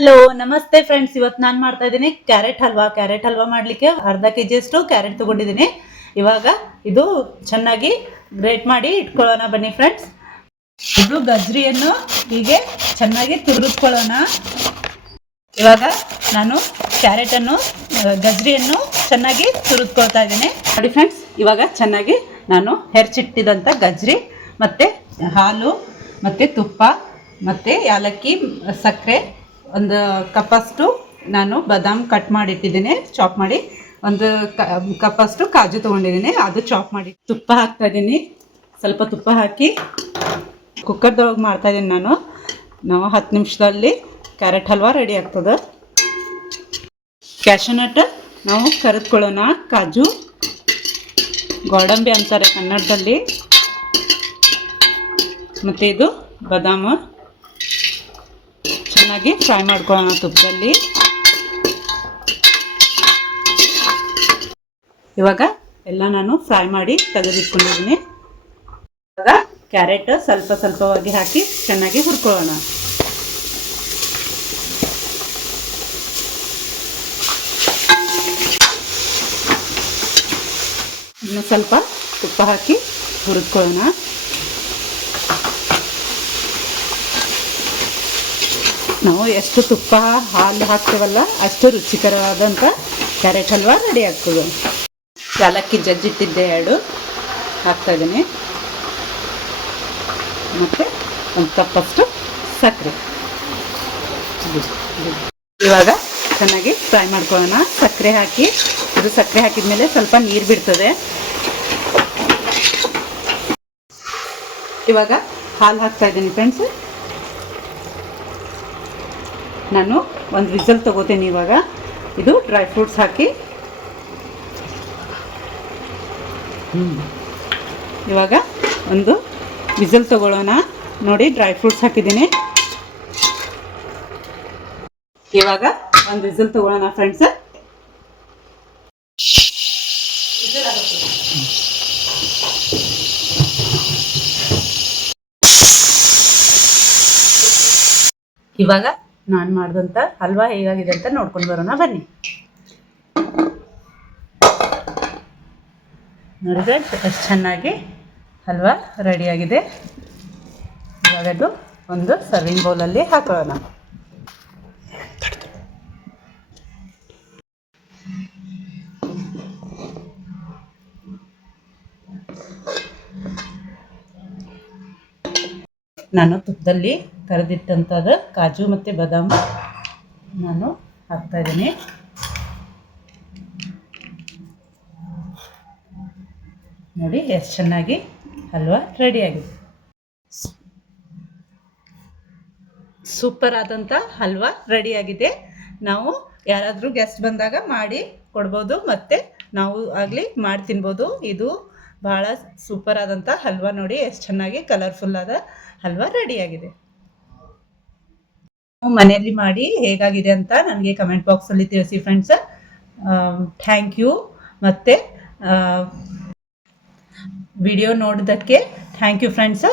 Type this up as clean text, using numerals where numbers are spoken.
Hello ನಮಸ್ತೆ friends, ಇವತ್ತು ನಾನು ಮಾಡ್ತಾ ಇದ್ದೀನಿ ಕ್ಯಾರೆಟ್ ಹಲ್ವಾ ಮಾಡಲಿಕ್ಕೆ ಅರ್ಧ ಕೆಜಿ ಅಷ್ಟು ಕ್ಯಾರೆಟ್ ತಗೊಂಡಿದ್ದೀನಿ. ಇವಾಗ ಇದು ಚೆನ್ನಾಗಿ ಗ್ರೇಟ್ ಮಾಡಿ ಇಟ್ಕೊಳ್ಳೋಣ ಬನ್ನಿ ಫ್ರೆಂಡ್ಸ್. ಇದು ಗಜ್ರಿಯನ್ನು ಹೀಗೆ ಚೆನ್ನಾಗಿ ತುರಿದುಕೊಳ್ಳೋಣ. ಇವಾಗ ನಾನು ಕ್ಯಾರೆಟನ್ನು ಗಜ್ರಿಯನ್ನು ಚೆನ್ನಾಗಿ ತುರಿದುಕೊಳ್ತಾ ಇದ್ದೀನಿ ನೋಡಿ ಫ್ರೆಂಡ್ಸ್. ಇವಾಗ ಚೆನ್ನಾಗಿ ನಾನು ಹೆರ್ಚಿಟ್ಟಿದಂಥ ಗಜ್ರಿ ಮತ್ತು ಹಾಲು ಮತ್ತು ತುಪ್ಪ ಮತ್ತು ಯಾಲಕ್ಕಿ, ಸಕ್ಕರೆ, ಒಂದು ಕಪ್ಪಷ್ಟು ನಾನು ಬಾದಾಮ್ ಕಟ್ ಮಾಡಿ ಇಟ್ಟಿದ್ದೀನಿ, ಚಾಪ್ ಮಾಡಿ. ಒಂದು ಕಪ್ಪಷ್ಟು ಕಾಜು ತೊಗೊಂಡಿದ್ದೀನಿ, ಅದು ಚಾಪ್ ಮಾಡಿ. ತುಪ್ಪ ಹಾಕ್ತಾ ಇದ್ದೀನಿ. ಸ್ವಲ್ಪ ತುಪ್ಪ ಹಾಕಿ ಕುಕ್ಕರ್ದೊಳಗೆ ಮಾಡ್ತಾಯಿದ್ದೀನಿ ನಾವು 10 ನಿಮಿಷದಲ್ಲಿ ಕ್ಯಾರೆಟ್ ಹಲ್ವಾ ರೆಡಿ ಆಗ್ತದೆ. ಕ್ಯಾಶುನಟ್ ನಾವು ಕರೆದುಕೊಳ್ಳೋಣ. ಕಾಜು, ಗೋಡಂಬಿ ಅಂತಾರೆ ಕನ್ನಡದಲ್ಲಿ, ಮತ್ತು ಇದು ಬಾದಾಮು ಚೆನ್ನಾಗಿ ಫ್ರೈ ಮಾಡ್ಕೊಳ್ಳೋಣ ತುಪ್ಪದಲ್ಲಿ. ಇವಾಗ ಎಲ್ಲ ನಾನು ಫ್ರೈ ಮಾಡಿ ತೆಗೆದಿಟ್ಕೊಂಡಿದ್ದೀನಿ. ಇವಾಗ ಕ್ಯಾರೆಟ್ ಸ್ವಲ್ಪವಾಗಿ ಹಾಕಿ ಚೆನ್ನಾಗಿ ಹುರ್ಕೊಳ್ಳೋಣ. ಇನ್ನು ಸ್ವಲ್ಪ ತುಪ್ಪ ಹಾಕಿ ಹುರಿದುಕೊಳ್ಳೋಣ. ನಾವು ಎಷ್ಟು ತುಪ್ಪ ಹಾಲು ಹಾಕ್ತೀವಲ್ಲ ಅಷ್ಟು ರುಚಿಕರವಾದಂಥ ಕ್ಯಾರೆಟ್ ಹಲ್ವಾ ರೆಡಿ ಆಗ್ತದೆ. ಯಾಲಕ್ಕಿ ಜಜ್ಜಿಟ್ಟಿದ್ದೆ 2 ಹಾಕ್ತಾಯಿದ್ದೀನಿ, ಮತ್ತು ಒಂದು ಕಪ್ಪಷ್ಟು ಸಕ್ಕರೆ. ಇವಾಗ ಚೆನ್ನಾಗಿ ಫ್ರೈ ಮಾಡ್ಕೊಳ್ಳೋಣ. ಸಕ್ಕರೆ ಹಾಕಿ, ಇದು ಸಕ್ಕರೆ ಹಾಕಿದ ಮೇಲೆ ಸ್ವಲ್ಪ ನೀರು ಬಿಡ್ತದೆ. ಇವಾಗ ಹಾಲು ಹಾಕ್ತಾಯಿದ್ದೀನಿ ಫ್ರೆಂಡ್ಸ್. ನಾನು ಒಂದು ವಿಸಲ್ ತಗೋತೀನಿ. ಇವಾಗ ಇದು ಡ್ರೈ ಫ್ರೂಟ್ಸ್ ಹಾಕಿ ಇವಾಗ ಒಂದು ವಿಸಲ್ ತಗೊಳ್ಳೋಣ. ನೋಡಿ, ಡ್ರೈ ಫ್ರೂಟ್ಸ್ ಹಾಕಿದ್ದೀನಿ. ಇವಾಗ ಒಂದು ವಿಸಲ್ ತಗೊಳ್ಳೋಣ ಫ್ರೆಂಡ್ಸ್. ಇವಾಗ ನಾನು ಮಾಡಿದಂಥ ಹಲ್ವಾ ಹೇಗಾಗಿದೆ ಅಂತ ನೋಡ್ಕೊಂಡು ಬರೋಣ ಬನ್ನಿ. ನೋಡಿದ್ರೆ ಎಷ್ಟು ಚೆನ್ನಾಗಿ ಹಲ್ವಾ ರೆಡಿಯಾಗಿದೆ. ಇವಾಗ ಅದು ಒಂದು ಸರ್ವಿಂಗ್ ಬೌಲಲ್ಲಿ ಹಾಕೊಳ್ಳೋಣ. ನಾನು ತುಪ್ಪದಲ್ಲಿ ಕರೆದಿಟ್ಟಂಥದ್ದು ಕಾಜು ಮತ್ತು ಬಾದಾಮ್ ನಾನು ಹಾಕ್ತಾಯಿದ್ದೀನಿ. ನೋಡಿ ಎಷ್ಟು ಚೆನ್ನಾಗಿ ಹಲ್ವಾ ರೆಡಿಯಾಗಿದೆ. ಸೂಪರ್ ಆದಂಥ ಹಲ್ವಾ ರೆಡಿಯಾಗಿದೆ. ನಾವು ಯಾರಾದರೂ ಗೆಸ್ಟ್ ಬಂದಾಗ ಮಾಡಿ ಕೊಡ್ಬೋದು, ಮತ್ತು ನಾವು ಆಗಲಿ ಮಾಡಿ ತಿನ್ಬೋದು. ಇದು ಭಾಳ ಸೂಪರ್ ಆದಂಥ ಹಲ್ವಾ. ನೋಡಿ ಎಷ್ಟು ಚೆನ್ನಾಗಿ ಕಲರ್ಫುಲ್ ಆದ ಹಲ್ವಾ ರೆಡಿಯಾಗಿದೆ. ಮನೆಯಲ್ಲಿ ಮಾಡಿ ಹೇಗಾಗಿದೆ ಅಂತ ನನಗೆ ಕಮೆಂಟ್ ಬಾಕ್ಸಲ್ಲಿ ತಿಳಿಸಿ ಫ್ರೆಂಡ್ಸ್. Thank you. ಮತ್ತು ವಿಡಿಯೋ ನೋಡೋದಕ್ಕೆ ಥ್ಯಾಂಕ್ ಯು ಫ್ರೆಂಡ್ಸ್.